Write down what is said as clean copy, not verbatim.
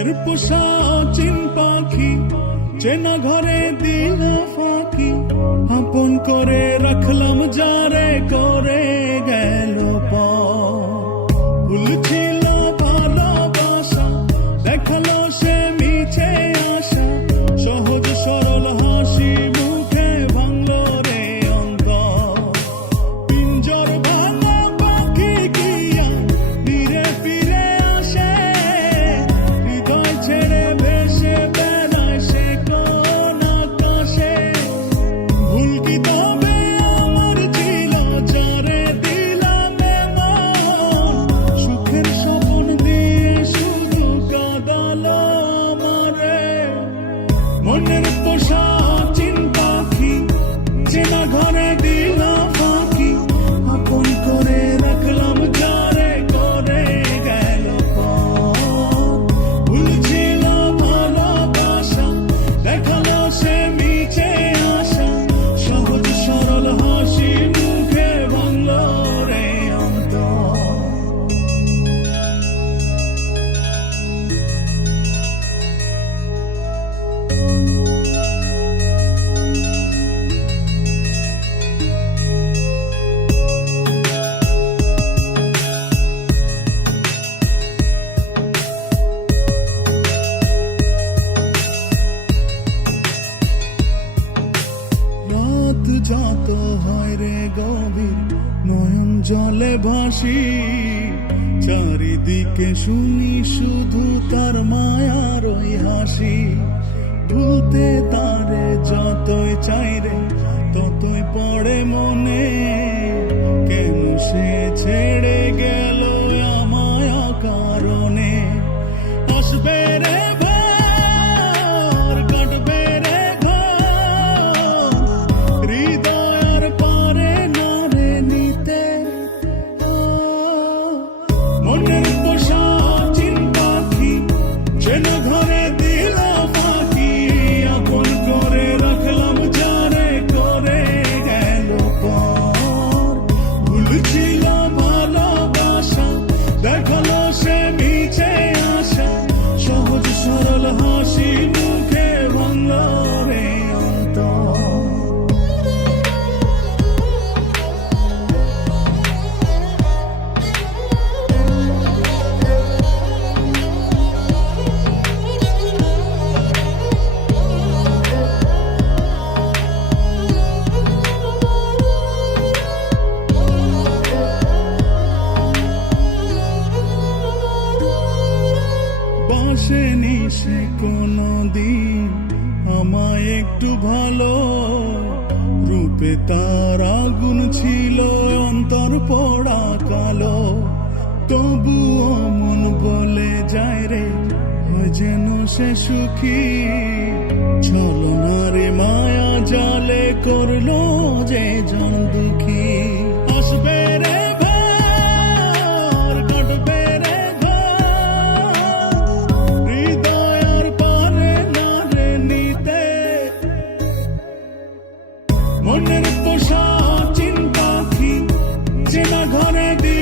মনের পোষা চিন পাখি চেনা ঘরে দিল ফাঁকি, আপন করে রাখলাম যারে করে গেল ভুল ছিল ভালোবাসা, দেখালো সে মিছে আশা, সহজ সরল হাসি মুখে ভাঙলো রে অন্তর। পিঞ্জর ভাঙা পাখি কিয়া ধীরে ফিরে আসে, হৃদয় ছেড়ে ভেসে বেড়ায় সে কোন আকাশে। ভুল কি তবে আমার ছিল যারে দিলাম এমন, সুখের স্বপ্ন দিয়ে শুধু কাঁদালো আমারে। মনের পোষা চিন পাখি চেনা ঘরে দিল ফাঁকি, আপন করে রাখলাম যারে করে গেল ভুল ছিল ভালোবাসা, দেখালো সে মিছে আশা, সহজ সরল হাসি মুখে ভাঙলো রে অন্তর। রাত যত হয় রে গভীর, নয়ন জলে ভাসি, চারিদিকে শুনি শুধু তার মায়ার ওই হাসি। ভুলতে তারে যতই চাই রে ততই পড়ে মনে, কেন সে ছেড়ে গেল আমায় কারণে। আসবে রে কাটবে রে হৃদয়ের পরে নারে নিতে। মনের পোষা চিন পাখি চেনা ঘরে দিল ফাঁকি, আপন করে রাখলাম যারে করে গেল ভুল ছিল ভালোবাসা, দেখালো সে মিছে আশা, সহজ সরল হাসি মুখে ভাঙলো রে অন্তর। বাসেনি সে কোনদিন আমায় একটু ভালো, রূপে তার আগুন ছিল অন্তর পোড়া কালো। তবুও মন বলে যায় রে হয় যেন সে সুখী, ছলনারে মায়া জালে করলো যে জন দুঃখী। আসবে রে কাটবে রে হৃদয়ের পরে নারে নিতে। মনের পোষা চিন পাখি চেনা ঘরে দিয়ে